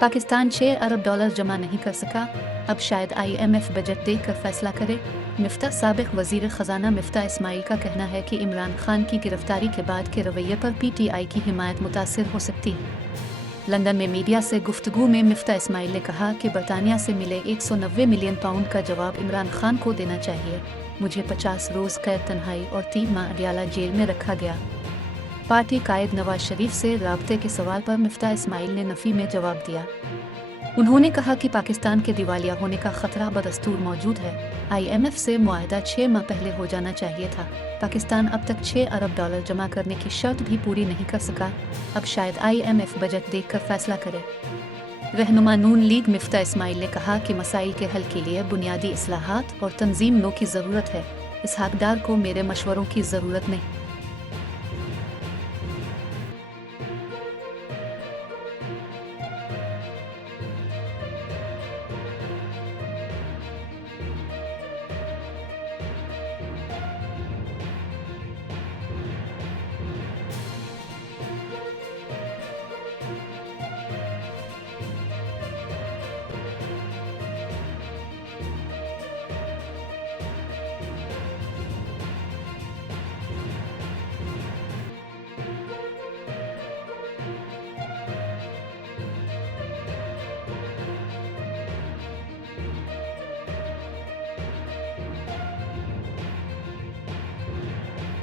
पाकिस्तान 6 अरब dollar जमा नहीं कर सका, अब शायद IMF बजट देखकर फैसला करे। मिफ्ता साबिक वजीर खजाना मिफ्ता इस्माइल का कहना है कि इमरान खान की गिरफ्तारी के बाद के रवैये पर PTI की हिमायत मुतासिर हो सकती है। लंदन में मीडिया से गुफ्तगू में मिफ्ता इस्माइल ने कहा कि बरतानिया से मिले 190 मिलियन पाउंड का जवाब इमरान खान को देना चाहिए। मुझे 50 रोज़ कैद, तन्हाई और 3 माह अडियाला जेल में रखा गया। पार्टी कायद नवाज शरीफ से राब्ते के सवाल पर मिफ्ता इस्माइल ने नफ़ी में जवाब दिया। उन्होंने कहा कि पाकिस्तान के दिवालिया होने का खतरा बदस्तूर मौजूद है। IMF से मुआहदा 6 माह पहले हो जाना चाहिए था। पाकिस्तान अब तक 6 अरब डॉलर जमा करने की शर्त भी पूरी नहीं कर सका, अब शायद IMF बजट देखकर फैसला करे। रहनुमा नून लीग मिफ्ता इस्माइल ने कहा कि मसाइल के हल के लिए बुनियादी इस्लाहात और तंजीम नो की ज़रूरत है। इसहाक डार को मेरे मशवरों की ज़रूरत नहीं।